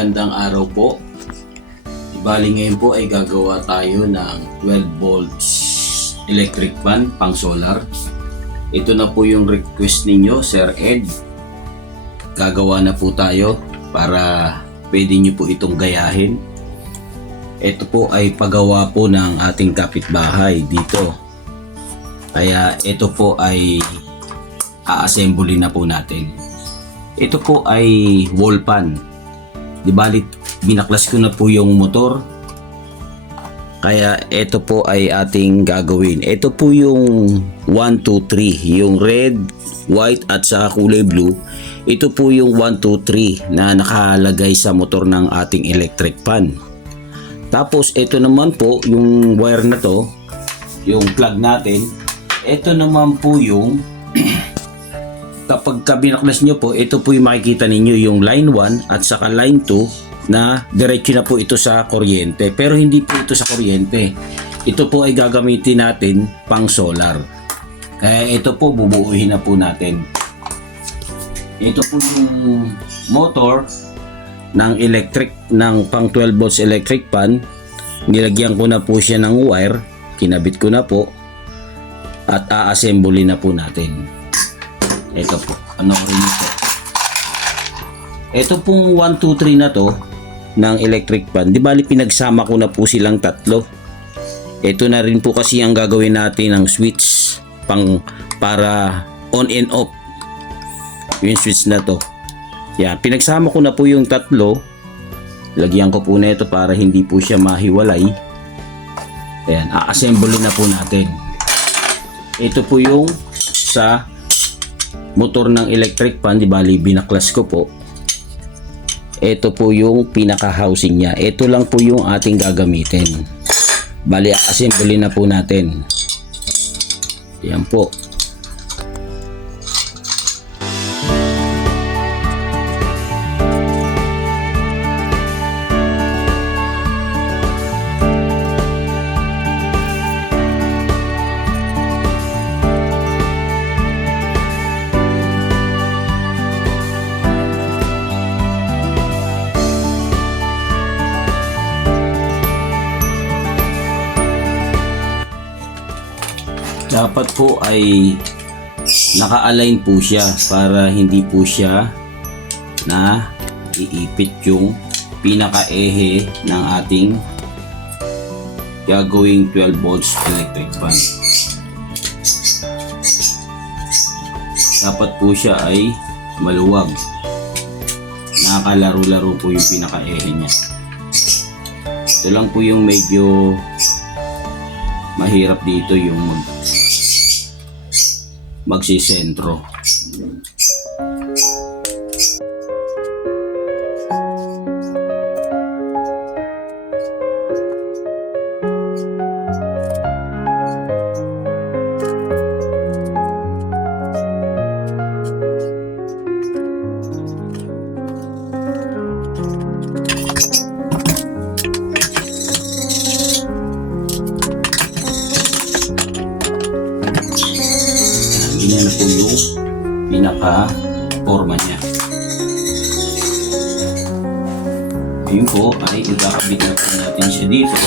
Magandang araw po. Bali ngayon po ay gagawa tayo ng 12 volts electric fan pang solar. Ito na po yung request ninyo, Sir Ed. Gagawa na po tayo para pwede nyo po itong gayahin. Ito po ay pagawa po ng ating kapitbahay dito. Kaya ito po ay a-assembly na po natin. Ito po ay wall fan. Di balit binaklas ko na po yung motor. Kaya ito po ay ating gagawin. Ito po yung 1, 2, 3. Yung red, white at sa kulay blue. Ito po yung 1, 2, 3 na nakalagay sa motor ng ating electric fan. Tapos ito naman po yung wire na to, yung plug natin. Ito naman po yung kapag binaklas nyo po, ito po yung makikita ninyo yung line 1 at saka line 2 na diretso na po ito sa kuryente. Pero hindi po ito sa kuryente. Ito po ay gagamitin natin pang solar. Kaya ito po bubuuhin na po natin. Ito po yung motor ng electric, ng pang 12 volts electric fan. Nilagyan ko na po siya ng wire. Kinabit ko na po. At a-assembly na po natin. Ito po, ano rin ito. Ito pong 1, 2, 3 na to ng electric fan. Di bali pinagsama ko na po silang tatlo. Ito na rin po kasi ang gagawin natin ng switch para on and off. Yung switch na to. Yan, pinagsama ko na po yung tatlo. Lagyan ko po na ito para hindi po siya mahiwalay. Ayan, a-assembly na po natin. Ito po yung sa motor ng electric fan, di bali binaklas ko po. Ito po yung pinaka housing niya. Ito lang po yung ating gagamitin. Bali assembly na po natin. Yan po. Dapat po ay naka-align po siya para hindi po siya na iipit yung pinaka-ehe ng ating gagawing 12 volts electric fan. Dapat po siya ay maluwag. Nakakalaro-laro po yung pinaka-ehe niya. Ito lang po yung medyo mahirap dito yung magsisentro. Ganyan na po yung pinaka-forma niya. Ayun po ay ikakabit na po natin siya dito.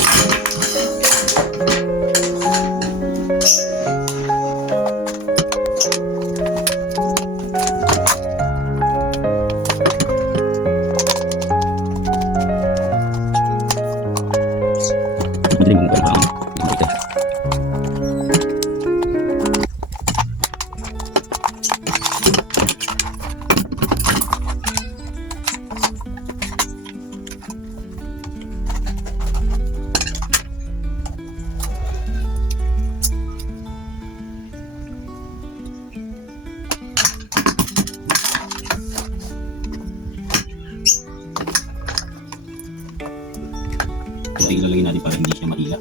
Ito yung lalagyan natin para hindi siya mahila.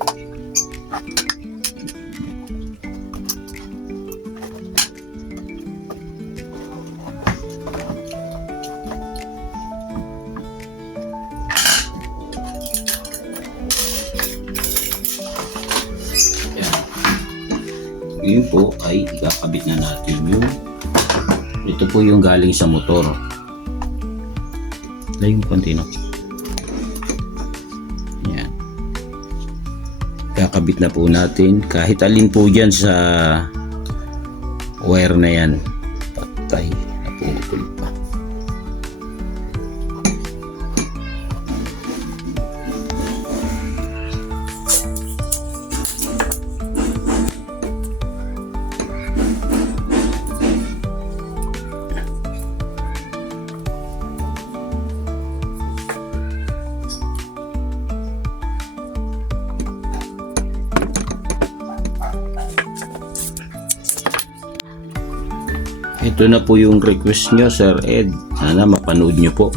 Ngayon po ay ikakabit na natin yung ito po yung galing sa motor. Layo mo konti, no? Ikakabit na po natin. Kahit alin po dyan sa wire na yan. Patay. Napupul pa. Ito na po yung request nyo, Sir Ed. Sana mapanood nyo po.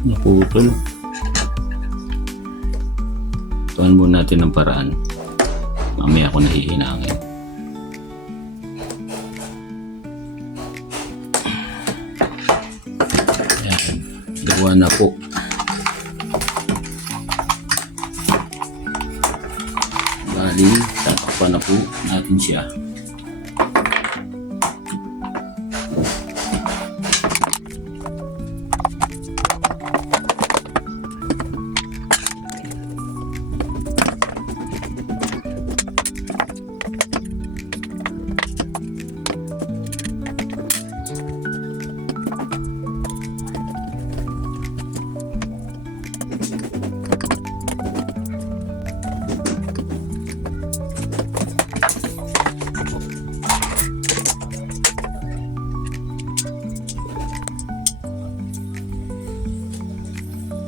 Naputol. Tuan muna natin ng paraan. Mamaya ako nahihinangin. Ayan. Gawa na po. Bali, tatakpan na po natin siya.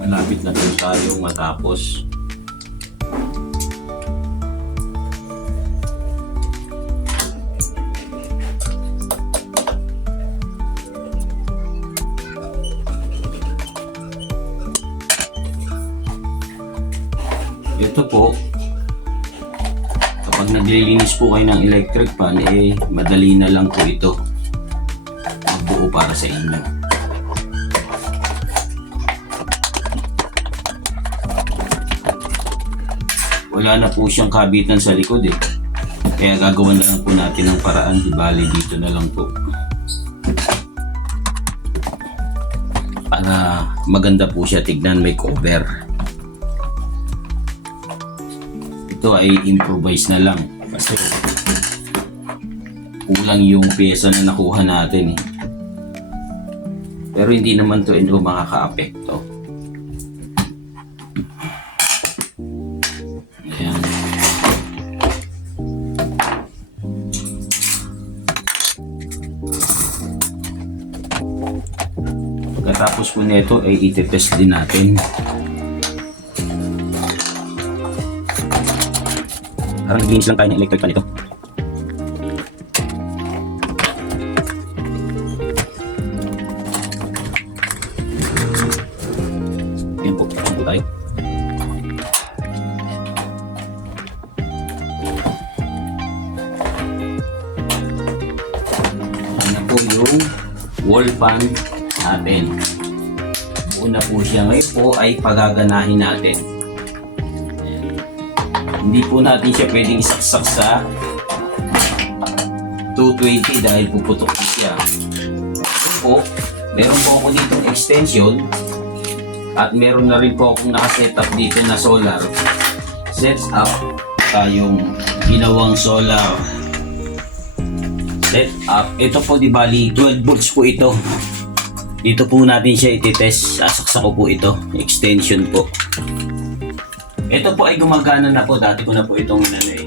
Malapit na po tayo matapos. Ito po, kapag naglilinis po kayo ng electric fan, madali na lang po ito magbuo para sa inyo. Wala na po siyang kabitan sa likod kaya gagawan na lang po natin ng paraan. Di bali dito na lang po para maganda po siya tignan, may cover. Ito ay improvise na lang kasi kulang yung pyesa na nakuha natin pero hindi naman to makaka-apekto. Pagkatapos po nito ay itetest din natin. Parang linis lang tayo ng electric fan ito. Ayan po, ayan po tayo. Ayan po yung wall fan natin. Una po siya, ngayon po ay pagaganahin natin. Ayan. Hindi po natin siya pwedeng isaksak sa 220 dahil puputok po siya. Ngayon po, meron po ako ditong extension at meron na rin po akong nakaset up dito na solar. Sets up tayong ginawang solar set up. Ito po di bali 12 volts po ito. Dito po natin siya ititest. Sasaksak ko po ito. Extension po. Ito po ay gumagana na po. Dati ko na po itong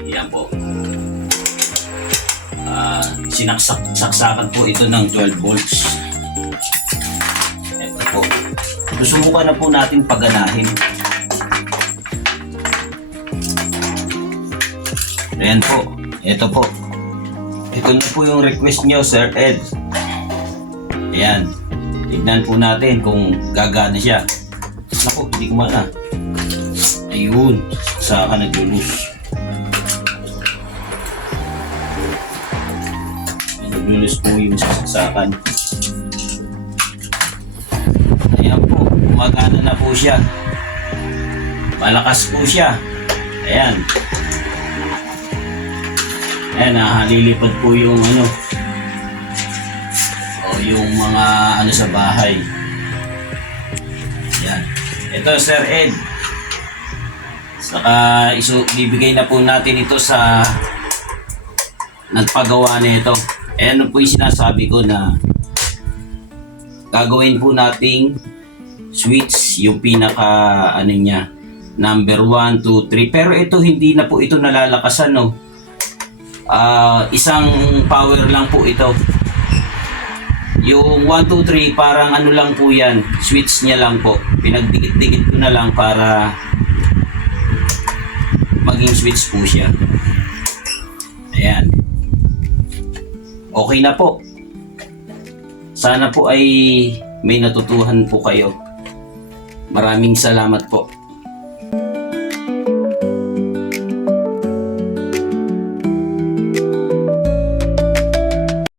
yan po. Saksakan po ito ng 12 volts. Ito po. Susubukan na po natin paganahin. Ayan po. Ito po. Ito na po yung request nyo, Sir Ed. Ayan. Tignan po natin kung gagana siya. Naku, hindi ko mana. Ayun, saka naglulus. Naglulus po yung sasaksakan. Ayan po, gumagana na po siya. Malakas po siya. Ayan. Ayan, halilipad po yung ano. O yung mga ano sa bahay. Ayan. Ito Sir Ed. Saka bibigay na po natin ito sa nagpagawa nito. Ayan po yung sinasabi ko na gagawin po nating switch, yung pinaka ano niya, number 1, 2, 3. Pero ito hindi na po ito nalalakasan, no. Isang power lang po ito. Yung 1, 2, 3 parang ano lang po yan, switch niya lang po. Pinagdikit-dikit ko na lang para maging switch po siya. Ayan. Okay na po. Sana po ay may natutuhan po kayo. Maraming salamat po.